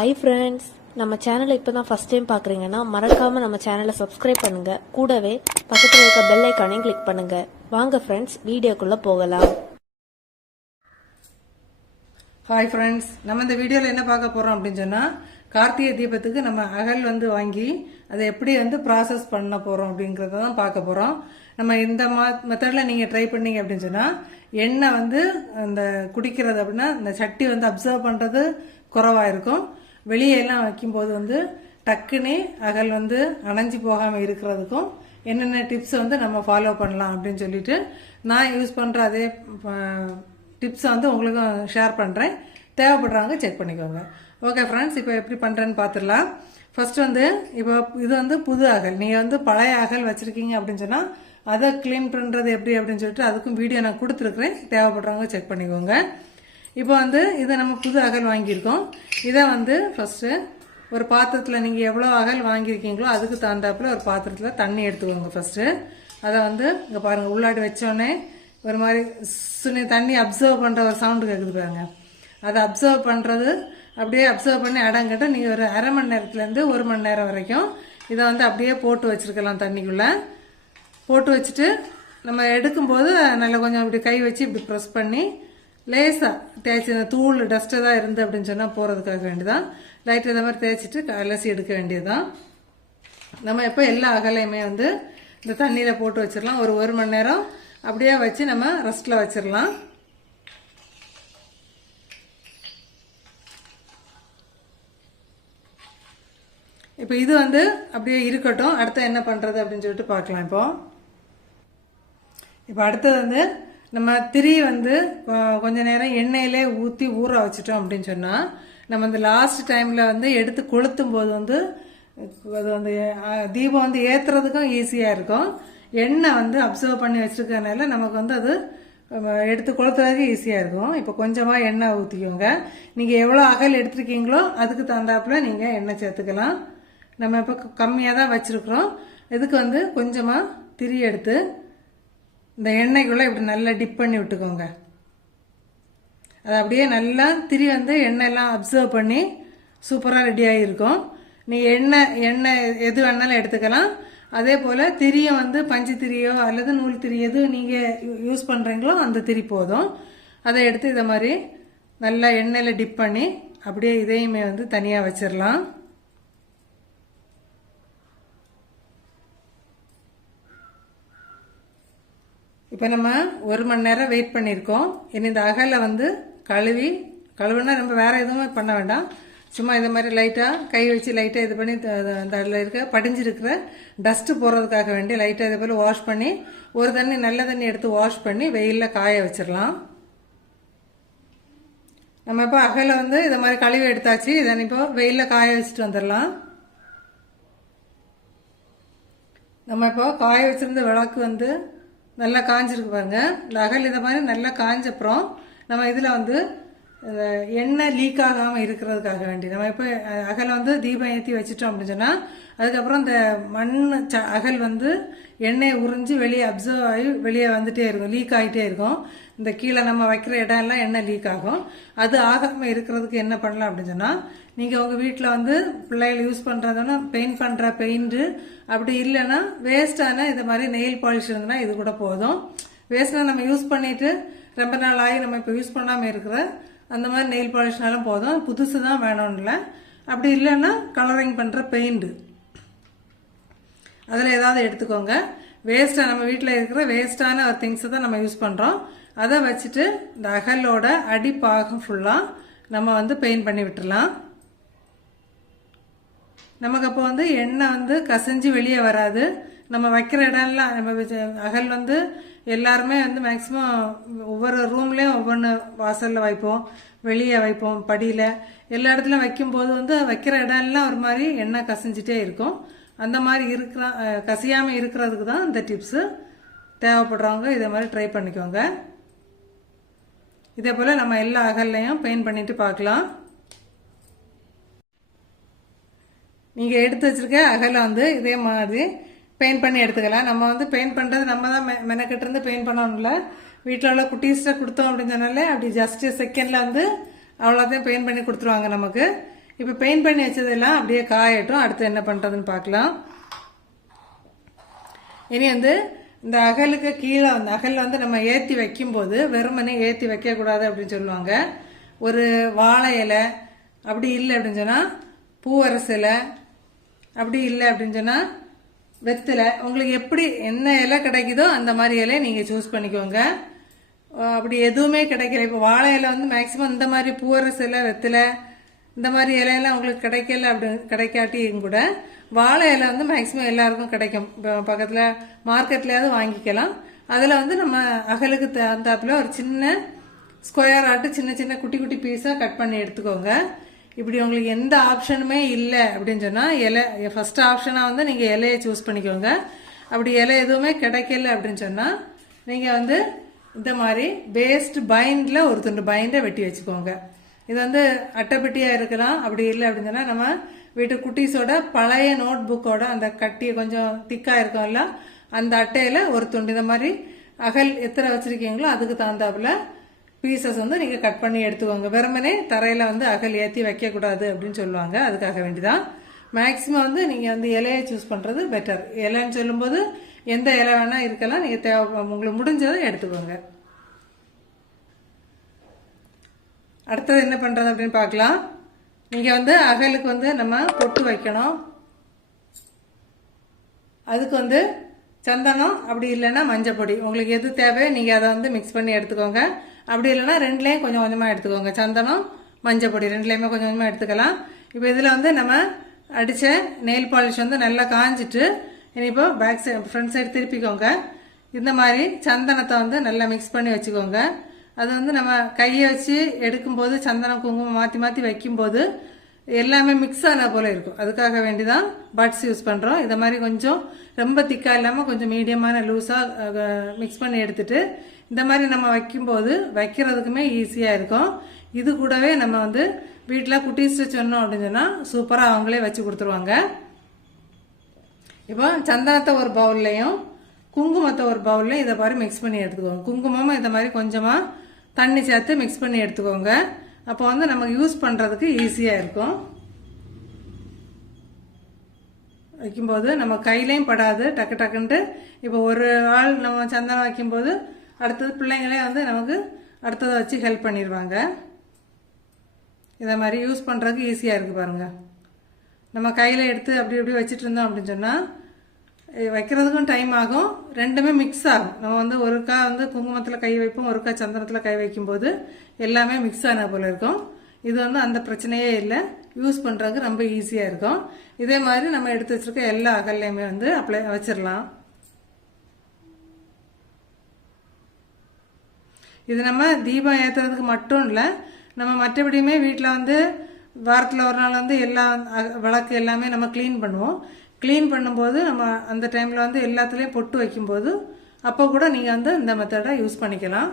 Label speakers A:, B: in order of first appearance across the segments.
A: Hi friends நம்ம சேனலை இப்போ தான் ஃபஸ்ட் டைம் பார்க்குறீங்கன்னா மறக்காமல் நம்ம சேனலை சப்ஸ்கிரைப் பண்ணுங்கள் கூடவே பக்கத்தில் இருக்க பெல் ஐக்கானையும் கிளிக் பண்ணுங்கள் வாங்க ஃப்ரெண்ட்ஸ் வீடியோக்குள்ளே போகலாம்.
B: ஹாய் ஃப்ரெண்ட்ஸ் நம்ம இந்த வீடியோவில் என்ன பார்க்க போகிறோம் அப்படின்னு சொன்னால் கார்த்திகை தீபத்துக்கு நம்ம அகல் வந்து வாங்கி அதை எப்படி வந்து ப்ராசஸ் பண்ண போகிறோம் அப்படிங்கிறத தான் பார்க்க போகிறோம் நம்ம இந்த மா மெத்தடில் நீங்கள் ட்ரை பண்ணீங்க அப்படின்னு சொன்னால் எண்ணெய் வந்து அந்த குடிக்கிறது அப்படின்னா இந்த சட்டி வந்து அப்சர்வ் பண்ணுறது குறவாக இருக்கும். வெளியே எல்லாம் வைக்கும்போது வந்து டக்குன்னு அகல் வந்து அணைஞ்சு போகாமல் இருக்கிறதுக்கும் என்னென்ன டிப்ஸ் வந்து நம்ம ஃபாலோ பண்ணலாம் அப்படின்னு சொல்லிட்டு நான் யூஸ் பண்ணுற அதே டிப்ஸை வந்து உங்களுக்கும் ஷேர் பண்ணுறேன் தேவைப்படுறவங்க செக் பண்ணிக்கோங்க. ஓகே ஃப்ரெண்ட்ஸ் இப்போ எப்படி பண்ணுறேன்னு பார்த்துடலாம் ஃபஸ்ட்டு வந்து இப்போ இது வந்து புது அகல். நீங்கள் வந்து பழைய அகல் வச்சுருக்கீங்க அப்படின்னு சொன்னால் அதை க்ளீன் பண்ணுறது எப்படி அப்படின்னு சொல்லிட்டு அதுக்கும் வீடியோ நான் கொடுத்துருக்குறேன். தேவைப்படுறவங்க செக் பண்ணிக்கோங்க. இப்போ வந்து இதை நம்ம புது அகல் வாங்கியிருக்கோம். இதை வந்து ஃபஸ்ட்டு ஒரு பாத்திரத்தில் நீங்கள் எவ்வளோ அகல் வாங்கியிருக்கீங்களோ அதுக்கு தகுந்தாப்புல ஒரு பாத்திரத்தில் தண்ணி எடுத்துக்கோங்க ஃபஸ்ட்டு அதை வந்து இங்கே பாருங்கள் உள்ளாடி வச்சோடனே ஒரு மாதிரி சுனி தண்ணி அப்சர்வ் பண்ணுற ஒரு சவுண்டு கேட்குது பாருங்க. அதை அப்சர்வ் பண்ணுறது அப்படியே அப்சர்வ் பண்ணி அடங்கிட்ட நீங்கள் ஒரு அரை மணி நேரத்துலேருந்து ஒரு மணி நேரம் வரைக்கும் இதை வந்து அப்படியே போட்டு வச்சுருக்கலாம் தண்ணிக்குள்ளே. போட்டு வச்சுட்டு நம்ம எடுக்கும்போது நல்லா கொஞ்சம் இப்படி கை வச்சு இப்படி ப்ரெஸ் பண்ணி லேசாக தேய்ச்சி இந்த தூள் டஸ்ட்டு தான் இருந்து அப்படின்னு சொன்னால் போகிறதுக்காக வேண்டிதான் லைட் இந்த மாதிரி தேய்ச்சிட்டு அலசி எடுக்க வேண்டியதுதான். நம்ம எப்போ எல்லா அகலையுமே வந்து இந்த தண்ணியில் போட்டு வச்சிடலாம். ஒரு ஒரு மணி நேரம் அப்படியே வச்சு நம்ம ரெஸ்ட்டில் வச்சிடலாம். இப்போ இது வந்து அப்படியே இருக்கட்டும். அடுத்து என்ன பண்ணுறது அப்படின்னு சொல்லிட்டு பார்க்கலாம் இப்போ. இப்போ அடுத்தது வந்து நம்ம திரி வந்து கொஞ்ச நேரம் எண்ணெயிலே ஊற்றி ஊற வச்சிட்டோம் அப்படின்னு சொன்னால் நம்ம இந்த லாஸ்ட் டைமில் வந்து எடுத்து கொளுத்தும் போது வந்து அது வந்து தீபம் வந்து ஏற்றுறதுக்கும் ஈஸியாக இருக்கும். எண்ணெய் வந்து அப்சர்வ் பண்ணி வச்சுருக்கனால நமக்கு வந்து அது எடுத்து கொளுத்துறதுக்கு ஈஸியாக இருக்கும். இப்போ கொஞ்சமாக எண்ணெய் ஊற்றிக்கோங்க நீங்கள் எவ்வளோ அகல் எடுத்துருக்கீங்களோ அதுக்கு தகுந்தாப்பில் நீங்கள் எண்ணெய் சேர்த்துக்கலாம். நம்ம இப்போ கம்மியாக தான் வச்சுருக்குறோம். இதுக்கு வந்து கொஞ்சமாக திரி எடுத்து இந்த எண்ணெய்க்குள்ளே இப்படி நல்லா டிப் பண்ணி விட்டுக்கோங்க. அது அப்படியே நல்லா திரி வந்து எண்ணெயெல்லாம் அப்சர்வ் பண்ணி சூப்பராக ரெடி இருக்கும் நீ எண்ணெய் எண்ணெய் எது வேணாலும் எடுத்துக்கலாம். அதே போல் திரியை வந்து பஞ்சு திரியோ அல்லது நூல் திரி எது நீங்கள் யூஸ் பண்ணுறீங்களோ அந்த திரி போதும். அதை எடுத்து இதை மாதிரி நல்லா எண்ணெயில் டிப் பண்ணி அப்படியே இதையுமே வந்து தனியாக வச்சிடலாம் இப்போ நம்ம ஒரு மணி நேரம் வெயிட் பண்ணியிருக்கோம் இனி இந்த அகலை வந்து கழுவி கழுவுனா நம்ம வேறு எதுவுமே பண்ண வேண்டாம். சும்மா இந்த மாதிரி லைட்டாக கை வச்சு லைட்டாக இது பண்ணி அந்த அதில் இருக்க படிஞ்சிருக்கிற டஸ்ட்டு போகிறதுக்காக வேண்டி லைட்டாக இதே போல் வாஷ் பண்ணி ஒரு தண்ணி நல்ல தண்ணி எடுத்து வாஷ் பண்ணி வெயிலில் காய வச்சிடலாம். நம்ம இப்போ அகலை வந்து இதை மாதிரி கழுவி எடுத்தாச்சு. இதை இப்போ வெயிலில் காய வச்சுட்டு வந்துடலாம். நம்ம இப்போ காய வச்சுருந்த விளக்கு வந்து நல்லா காஞ்சிருக்கு பாருங்க. இந்த அகல் இதை மாதிரி நல்லா காஞ்சப்புறம் நம்ம இதில் வந்து எண்ணெய் லீக் ஆகாமல் இருக்கிறதுக்காக வேண்டி நம்ம இப்போ அகல் அகலை வந்து தீபம் ஏற்றி வச்சிட்டோம் அப்படின்னு சொன்னால் அதுக்கப்புறம் இந்த மண் ச அகல் வந்து எண்ணெயை உறிஞ்சி வெளியே அப்சர்வ் ஆகி வெளியே வந்துகிட்டே இருக்கும் லீக் ஆகிட்டே இருக்கும். இந்த கீழே நம்ம வைக்கிற இடம் எல்லாம் எண்ணெய் லீக் ஆகும். அது ஆகாமல் இருக்கிறதுக்கு என்ன பண்ணலாம் அப்படின்னு சொன்னால் நீங்கள் உங்கள் வீட்டில் வந்து பிள்ளைகள் யூஸ் பண்ணுறதுன்னா பெயிண்ட் பண்ணுற பெயிண்ட்டு அப்படி இல்லைன்னா வேஸ்ட்டான இது மாதிரி நெயில் பாலிஷ் இருந்ததுன்னா இது கூட போதும். வேஸ்ட்டாக நம்ம யூஸ் பண்ணிவிட்டு ரொம்ப நாள் ஆகி நம்ம இப்போ யூஸ் பண்ணாமல் இருக்கிற அந்த மாதிரி நெயில் பாலிஷ்னாலும் போதும். புதுசு தான் வேணும்ல. அப்படி இல்லைன்னா கலரிங் பண்ணுற பெயிண்ட்டு அதில் ஏதாவது எடுத்துக்கோங்க. வேஸ்ட்டாக நம்ம வீட்டில் இருக்கிற வேஸ்ட்டான ஒரு திங்ஸை தான் நம்ம யூஸ் பண்ணுறோம் அதை வச்சுட்டு இந்த அகலோட அடிப்பாகம் ஃபுல்லாக நம்ம வந்து பெயிண்ட் பண்ணி விட்டுடலாம் நமக்கு அப்போ வந்து எண்ணெய் வந்து கசிஞ்சு வெளியே வராது. நம்ம வைக்கிற இடம்லாம் நம்ம அகல் வந்து எல்லாருமே வந்து மேக்ஸிமம் ஒவ்வொரு ரூம்லேயும் ஒவ்வொன்று வாசலில் வைப்போம். வெளியே வைப்போம் படியில். எல்லா இடத்துலையும் வைக்கும்போது வந்து வைக்கிற இடம்லாம் ஒரு மாதிரி எண்ணெய் கசிஞ்சிட்டே இருக்கும். அந்த மாதிரி இருக்கிற கசியாமல் இருக்கிறதுக்கு தான் இந்த டிப்ஸு தேவைப்படுறவங்க இதை மாதிரி ட்ரை பண்ணிக்கோங்க. இதே போல் நம்ம எல்லா அகல்லையும் பெயிண்ட் பண்ணிட்டு பார்க்கலாம். நீங்கள் எடுத்து வச்சிருக்க அகலை வந்து இதே மாதிரி பெயிண்ட் பண்ணி எடுத்துக்கலாம். நம்ம வந்து பெயிண்ட் பண்ணுறது நம்ம தான் மெ- மெனக்கெட்டிருந்து பெயிண்ட் பண்ணணும்ல. வீட்டில் உள்ள குட்டீஸ்ட்டை கொடுத்தோம் அப்படின்னு சொன்னாலே அப்படி ஜஸ்ட் செகண்டில் வந்து அவ்வளோத்தையும் பெயிண்ட் பண்ணி கொடுத்துருவாங்க நமக்கு. இப்போ பெயிண்ட் பண்ணி வச்சதெல்லாம் அப்படியே காயட்டும். அடுத்து என்ன பண்ணுறதுன்னு பார்க்கலாம். இனி வந்து இந்த அகலுக்கு கீழே வந்து அகலில் வந்து நம்ம ஏற்றி வைக்கும்போது வெறுமனே ஏற்றி வைக்கக்கூடாது அப்படின்னு சொல்லுவாங்க. ஒரு வாழை இலை அப்படி இல்லை அப்படின்னு சொன்னால் பூவரசு இலை அப்படி இல்லை அப்படின்னு சொன்னால் வெத்தலை உங்களுக்கு எப்படி என்ன இலை கிடைக்குதோ அந்த மாதிரி இலையை நீங்கள் சூஸ் பண்ணிக்கோங்க. அப்படி எதுவுமே கிடைக்கல. இப்போ வாழை இலை வந்து மேக்ஸிமம் இந்த மாதிரி பூவரசு இலை வெத்தலை இந்த மாதிரி இலையெல்லாம் உங்களுக்கு கிடைக்கல அப்படி கிடைக்காட்டியும் கூட வாழை இலை வந்து மேக்ஸிமம் எல்லாருக்கும் கிடைக்கும். இப்போ பக்கத்தில் மார்க்கெட்லேயாவது வாங்கிக்கலாம். அதில் வந்து நம்ம அகலுக்கு தகுந்தாப்பில் ஒரு சின்ன ஸ்கொயர் ஆட்டு சின்ன சின்ன குட்டி குட்டி பீஸாக கட் பண்ணி எடுத்துக்கோங்க. இப்படி உங்களுக்கு எந்த ஆப்ஷனுமே இல்லை அப்படின்னு சொன்னால் இலை ஃபஸ்ட்டு ஆப்ஷனாக வந்து நீங்கள் இலையை சூஸ் பண்ணிக்கோங்க. அப்படி இலை எதுவுமே கிடைக்கல அப்படின்னு சொன்னால் நீங்கள் வந்து இந்த மாதிரி பேஸ்ட் பைண்டில் ஒரு துண்டு பைண்டை வெட்டி வச்சுக்கோங்க. இது வந்து அட்டைப்பெட்டியாக இருக்கலாம் அப்படி இல்லை அப்படின்னு சொன்னால் நம்ம வீட்டு குட்டீஸோட பழைய நோட் புக்கோட அந்த கட்டி கொஞ்சம் திக்காக இருக்கும்ல அந்த அட்டையில் ஒரு துண்டு இந்த மாதிரி அகல் எத்தனை வச்சுருக்கீங்களோ அதுக்கு தகுந்தாப்புல பீசஸ் வந்து நீங்கள் கட் பண்ணி எடுத்துக்கோங்க. வெறுமனே தரையில் வந்து அகல் ஏற்றி வைக்கக்கூடாது அப்படின்னு சொல்லுவாங்க. அதுக்காக வேண்டிதான். மேக்ஸிமம் வந்து நீங்கள் வந்து இலையை சூஸ் பண்ணுறது பெட்டர் இலைன்னு சொல்லும்போது எந்த இலை வேணால் இருக்கலாம். நீங்கள் தேவை உங்களுக்கு முடிஞ்சதை எடுத்துக்கோங்க. அடுத்தது என்ன பண்ணுறது அப்படின்னு பார்க்கலாம். நீங்கள் வந்து அகலுக்கு வந்து நம்ம பொட்டு வைக்கணும். அதுக்கு வந்து சந்தனம் அப்படி இல்லைன்னா மஞ்சள் பொடி உங்களுக்கு எது தேவையோ நீங்கள் அதை வந்து மிக்ஸ் பண்ணி எடுத்துக்கோங்க. அப்படி இல்லைன்னா ரெண்டுலேயும் கொஞ்சம் கொஞ்சமாக எடுத்துக்கோங்க. சந்தனம் மஞ்சள் பொடி ரெண்டுலேயுமே கொஞ்சம் கொஞ்சமாக எடுத்துக்கலாம். இப்போ இதில் வந்து நம்ம அடித்த நெயில் பாலிஷ் வந்து நல்லா காஞ்சிட்டு இனிப்போ பேக் சைடு ஃப்ரண்ட் சைடு திருப்பிக்கோங்க. இந்த மாதிரி சந்தனத்தை வந்து நல்லா மிக்ஸ் பண்ணி வச்சுக்கோங்க. அது வந்து நம்ம கையை வச்சு எடுக்கும்போது சந்தனம் குங்குமம் மாற்றி மாற்றி வைக்கும்போது எல்லாமே மிக்ஸ் ஆன போல் இருக்கும். அதுக்காக வேண்டி தான் பட்ஸ் யூஸ் பண்ணுறோம் இதை மாதிரி கொஞ்சம் ரொம்ப திக்காக இல்லாமல் கொஞ்சம் மீடியமான லூஸாக மிக்ஸ் பண்ணி எடுத்துகிட்டு இந்த மாதிரி நம்ம வைக்கும்போது வைக்கிறதுக்குமே ஈஸியாக இருக்கும். இது கூடவே நம்ம வந்து வீட்டில் குட்டீஸ்ட்டு சொன்னோம் அப்படின்னு சொன்னால் சூப்பராக அவங்களே வச்சு கொடுத்துருவாங்க. இப்போ சந்தனத்தை ஒரு பவுல்லையும் குங்குமத்தை ஒரு பவுல்லையும் இதை மாதிரி மிக்ஸ் பண்ணி எடுத்துக்கோங்க. குங்குமமும் இதை மாதிரி கொஞ்சமாக தண்ணி சேர்த்து மிக்ஸ் பண்ணி எடுத்துக்கோங்க. அப்போ வந்து நமக்கு யூஸ் பண்ணுறதுக்கு ஈஸியாக இருக்கும். வைக்கும்போது நம்ம கையிலையும் படாது டக்கு டக்குன்ட்டு. இப்போ ஒரு ஆள் நம்ம சந்தனம் வைக்கும்போது அடுத்தது பிள்ளைங்களே வந்து நமக்கு அடுத்ததை வச்சு ஹெல்ப் பண்ணிடுவாங்க. இதை மாதிரி யூஸ் பண்ணுறதுக்கு ஈஸியாக இருக்குது பாருங்கள் நம்ம கையில் எடுத்து அப்படி இப்படி வச்சுட்டு இருந்தோம் அப்படின்னு சொன்னால் வைக்கிறதுக்கும் டைம் ஆகும். ரெண்டுமே மிக்ஸ் ஆகும். நம்ம வந்து ஒருக்கா வந்து குங்குமத்தில் கை வைப்போம் ஒருக்கா சந்தனத்தில் கை வைக்கும்போது எல்லாமே மிக்ஸ் ஆன போல் இருக்கும். இது வந்து அந்த பிரச்சனையே இல்லை. யூஸ் பண்ணுறதுக்கு ரொம்ப ஈஸியாக இருக்கும். இதே மாதிரி நம்ம எடுத்து வச்சுருக்க எல்லா அகல்லையுமே வந்து அப்ளை வச்சிடலாம். இது நம்ம தீபம் ஏற்றுறதுக்கு மட்டும் இல்லை நம்ம மற்றபடியுமே வீட்டில் வந்து வாரத்தில் ஒரு நாள் வந்து எல்லா அ- விளக்கு எல்லாமே நம்ம க்ளீன் பண்ணுவோம். க்ளீன் பண்ணும்போது நம்ம அந்த டைமில் வந்து எல்லாத்துலேயும் பொட்டு வைக்கும்போது அப்போ கூட நீங்கள் வந்து இந்த மெத்தடை யூஸ் பண்ணிக்கலாம்.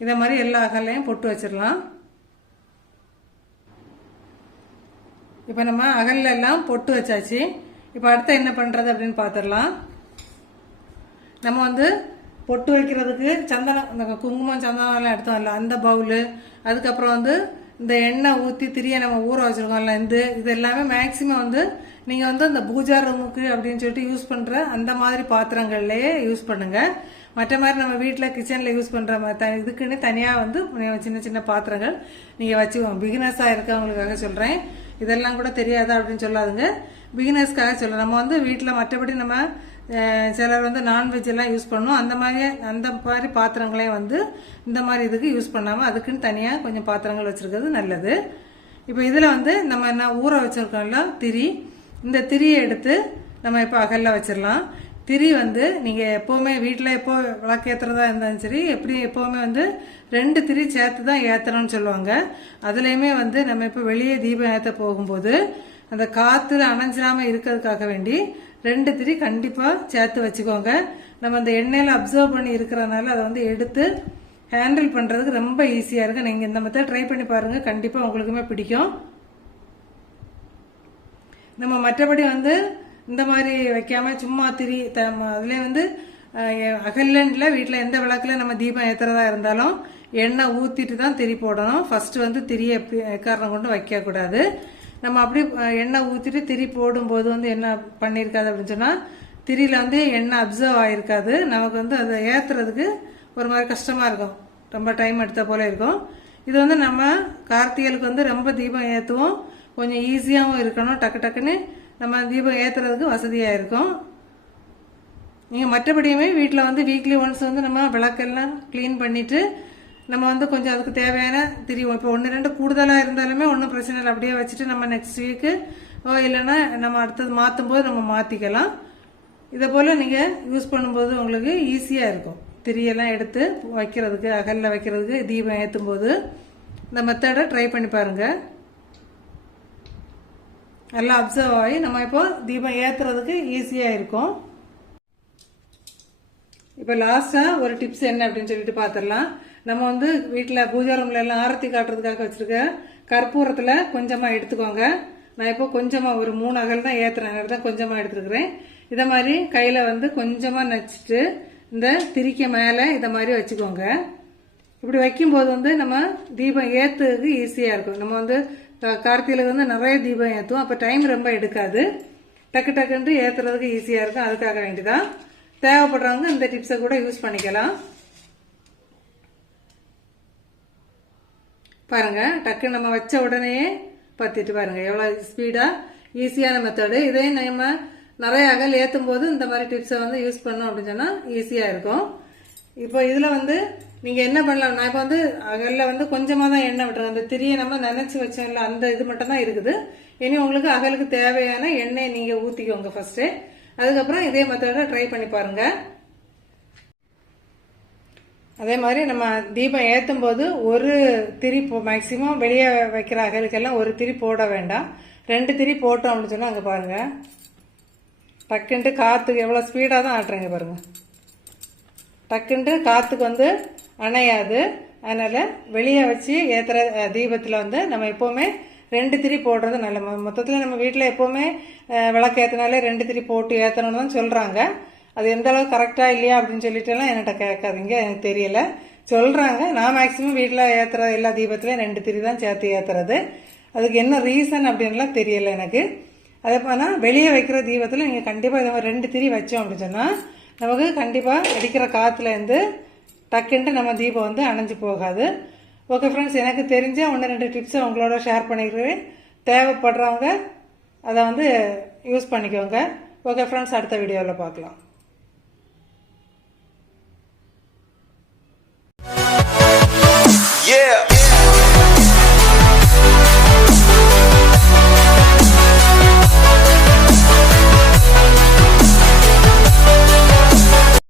B: இதே மாதிரி எல்லா அகல்லையும் பொட்டு வச்சிடலாம். இப்போ நம்ம அகல்ல எல்லாம் பொட்டு வச்சாச்சு. இப்போ அடுத்து என்ன பண்ணுறது அப்படின்னு பார்த்துடலாம் நம்ம வந்து பொட்டு வைக்கிறதுக்கு சந்தனம் இந்த குங்குமம் சந்தனம் எல்லாம் எடுத்தோம்ல அந்த பவுலு அதுக்கப்புறம் வந்து இந்த எண்ணெய் ஊற்றி திரிய நம்ம ஊற வச்சுருக்கோம்ல இந்த இது எல்லாமே மேக்சிமம் வந்து நீங்கள் வந்து அந்த பூஜா ரூமுக்கு அப்படின்னு சொல்லிட்டு யூஸ் பண்ணுற அந்த மாதிரி பாத்திரங்கள்லேயே யூஸ் பண்ணுங்கள் மற்ற மாதிரி நம்ம வீட்டில் கிச்சனில் யூஸ் பண்ணுற மாதிரி த இதுக்குன்னு தனியாக வந்து சின்ன சின்ன பாத்திரங்கள் நீங்கள் வச்சுக்கோங்க. பிகினர்ஸாக இருக்கவங்களுக்காக சொல்கிறேன் இதெல்லாம் கூட தெரியாதா அப்படின்னு சொல்லாதுங்க. பிகினர்ஸ்க்காக சொல்ல நம்ம வந்து வீட்டில் மற்றபடி நம்ம சிலர் வந்து நான்வெஜ் எல்லாம் யூஸ் பண்ணுவோம் அந்த மாதிரி அந்த மாதிரி பாத்திரங்களையும் வந்து இந்த மாதிரி இதுக்கு யூஸ் பண்ணாமல் அதுக்குன்னு தனியாக கொஞ்சம் பாத்திரங்கள் வச்சுருக்கிறது நல்லது. இப்போ இதில் வந்து நம்ம என்ன ஊற வச்சுருக்கோம்ல திரி. இந்த திரியை எடுத்து நம்ம இப்போ அகல்ல வச்சிடலாம். திரி வந்து நீங்கள் எப்போவுமே வீட்டில் எப்போ விளக்கேற்றுறதா இருந்தாலும் சரி எப்படி எப்போவுமே வந்து ரெண்டு திரி சேர்த்து தான் ஏற்றணும்னு சொல்லுவாங்க. அதுலேயுமே வந்து நம்ம இப்போ வெளியே தீபம் ஏற்ற போகும்போது அந்த காற்றுல அணைஞ்சிடாமல் இருக்கிறதுக்காக வேண்டி ரெண்டு திரி கண்டிப்பாக சேர்த்து வச்சுக்கோங்க. நம்ம அந்த எண்ணெயில் அப்சர்வ் பண்ணி இருக்கிறனால அதை வந்து எடுத்து ஹேண்டில் பண்ணுறதுக்கு ரொம்ப ஈஸியாக இருக்குது நீங்கள் இந்த மாதிரி ட்ரை பண்ணி பாருங்கள் கண்டிப்பாக உங்களுக்குமே பிடிக்கும். நம்ம மற்றபடி வந்து இந்த மாதிரி வைக்காம சும்மா திரி த அதுலேயே வந்து அகல்லண்டில் வீட்டில் எந்த விளக்கில் நம்ம தீபம் ஏற்றுறதா இருந்தாலும் எண்ணெய் ஊற்றிட்டு தான் திரி போடணும். ஃபஸ்ட்டு வந்து திரியை எக்காரணம் கொண்டு வைக்கக்கூடாது நம்ம அப்படி எண்ணெய் ஊற்றிட்டு திரி போடும்போது வந்து என்ன பண்ணியிருக்காது அப்படின்னு சொன்னால் திரியில் வந்து எண்ணெய் அப்சர்வ் ஆகிருக்காது நமக்கு வந்து அதை ஏற்றுறதுக்கு ஒரு மாதிரி கஷ்டமாக இருக்கும். ரொம்ப டைம் எடுத்த போல இருக்கும். இது வந்து நம்ம கார்த்திகளுக்கு வந்து ரொம்ப தீபம் ஏற்றுவோம் கொஞ்சம் ஈஸியாகவும் இருக்கணும். டக்கு டக்குன்னு நம்ம தீபம் ஏற்றுறதுக்கு வசதியாக இருக்கும். நீங்கள் மற்றபடியுமே வீட்டில் வந்து வீக்லி ஒன்ஸ் வந்து நம்ம விளக்கெல்லாம் க்ளீன் பண்ணிவிட்டு நம்ம வந்து கொஞ்சம் அதுக்கு தேவையான திரி இப்போ ஒன்று ரெண்டு கூடுதலாக இருந்தாலுமே ஒன்றும் பிரச்சனை இல்லை. அப்படியே வச்சுட்டு நம்ம நெக்ஸ்ட் வீக்கு ஓ இல்லைன்னா நம்ம அடுத்தது மாற்றும் போது நம்ம மாற்றிக்கலாம் இதை போல் நீங்கள் யூஸ் பண்ணும்போது உங்களுக்கு ஈஸியாக இருக்கும். திரியெல்லாம் எடுத்து வைக்கிறதுக்கு அகலில் வைக்கிறதுக்கு தீபம் ஏற்றும் போது இந்த மெத்தடை ட்ரை பண்ணி பாருங்கள் நல்லா அப்சர்வ் ஆகி நம்ம இப்போ தீபம் ஏற்றுறதுக்கு ஈஸியாக இருக்கும். இப்போ லாஸ்ட்டாக ஒரு டிப்ஸ் என்ன அப்படின்னு சொல்லிட்டு பார்த்துடலாம் நம்ம வந்து வீட்டில் பூஜை ரூமில் எல்லாம் ஆரத்தி காட்டுறதுக்காக வச்சுருக்க கற்பூரத்தில் கொஞ்சமாக எடுத்துக்கோங்க. நான் இப்போ கொஞ்சமாக ஒரு மூணு அகல் தான் ஏற்றுறேன் தான் கொஞ்சமாக எடுத்துருக்குறேன். இதை மாதிரி கையில் வந்து கொஞ்சமாக நச்சுட்டு இந்த திரிக்க மேலே இதை மாதிரி வச்சுக்கோங்க. இப்படி வைக்கும்போது வந்து நம்ம தீபம் ஏற்றுறதுக்கு ஈஸியாக இருக்கும். நம்ம வந்து க- வந்து நிறைய தீபம் ஏற்றுவோம் அப்போ டைம் ரொம்ப எடுக்காது. டக்கு டக்குன்ட்டு ஏற்றுறதுக்கு ஈஸியாக இருக்கும். அதுக்காக வேண்டிதான் தேவைப்படுறவங்க இந்த டிப்ஸை கூட யூஸ் பண்ணிக்கலாம். பாருங்க டக்கு நம்ம வச்ச உடனே பார்த்துட்டு பாருங்கள் எவ்வளோ ஸ்பீடாக ஈஸியான மெத்தடு இதே நம்ம நிறைய அகல் ஏற்றும் போது இந்த மாதிரி டிப்ஸை வந்து யூஸ் பண்ணோம் அப்படின்னு சொன்னால் ஈஸியாக இருக்கும். இப்போ இதில் வந்து நீங்கள் என்ன பண்ணலாம்? நான் இப்போ வந்து அகலில் வந்து கொஞ்சமாக தான் எண்ணெய் விட்டுறேன். அந்த திரியை நம்ம நினச்சி வச்சோம்ல அந்த இது மட்டும் தான் இருக்குது. இனி உங்களுக்கு அகலுக்கு தேவையான எண்ணெயை நீங்கள் ஊற்றிக்கோங்க ஃபஸ்ட்டு அதுக்கப்புறம் இதே மெத்தடை ட்ரை பண்ணி பாருங்கள் அதே மாதிரி நம்ம தீபம் ஏற்றும் போது ஒரு திரி மேக்சிமம் வெளியே வைக்கிற அகலுக்கெல்லாம் ஒரு திரி போட வேண்டாம். ரெண்டு திரி போட்டோம் அப்படின்னு சொன்னால் அங்கே பாருங்கள் டக்குன்ட்டு காற்றுக்கு எவ்வளோ ஸ்பீடாக தான் ஆட்டுறீங்க பாருங்கள் டக்குன்ட்டு காற்றுக்கு வந்து அணையாது. அதனால் வெளியே வச்சு ஏற்றுற தீபத்தில் வந்து நம்ம எப்போவுமே ரெண்டு திரி போடுறது நல்ல மொத்தத்தில் நம்ம வீட்டில் எப்போவுமே விளக்கு ஏற்றினாலே ரெண்டு திரி போட்டு ஏற்றணும்னு தான் சொல்கிறாங்க அது எந்த அளவுக்கு கரெக்டாக இல்லையா அப்படின்னு சொல்லிட்டுலாம் என்கிட்ட கேட்காதீங்க. எனக்கு தெரியல. சொல்கிறாங்க நான் மேக்ஸிமம் வீட்டில் ஏற்றுற எல்லா தீபத்துலையும் ரெண்டு திரி தான் சேர்த்து ஏற்றுறது அதுக்கு என்ன ரீசன் அப்படின்லாம் தெரியல எனக்கு. அதே போனால் வெளியே வைக்கிற தீபத்தில் நீங்கள் கண்டிப்பாக இதை மாதிரி ரெண்டு திரி வச்சோம் அப்படின்னு சொன்னால் நமக்கு கண்டிப்பாக அடிக்கிற காற்றுலேருந்து டக்குன்ட்டு நம்ம தீபம் வந்து அணைஞ்சு போகாது. ஓகே ஃப்ரெண்ட்ஸ் எனக்கு தெரிஞ்ச ஒன்று ரெண்டு டிப்ஸை உங்களோட ஷேர் பண்ணிக்கிறேன். தேவைப்படுறவங்க அதை வந்து யூஸ் பண்ணிக்கோங்க. ஓகே ஃப்ரெண்ட்ஸ் அடுத்த வீடியோவில் பார்க்கலாம்.
C: Yeah.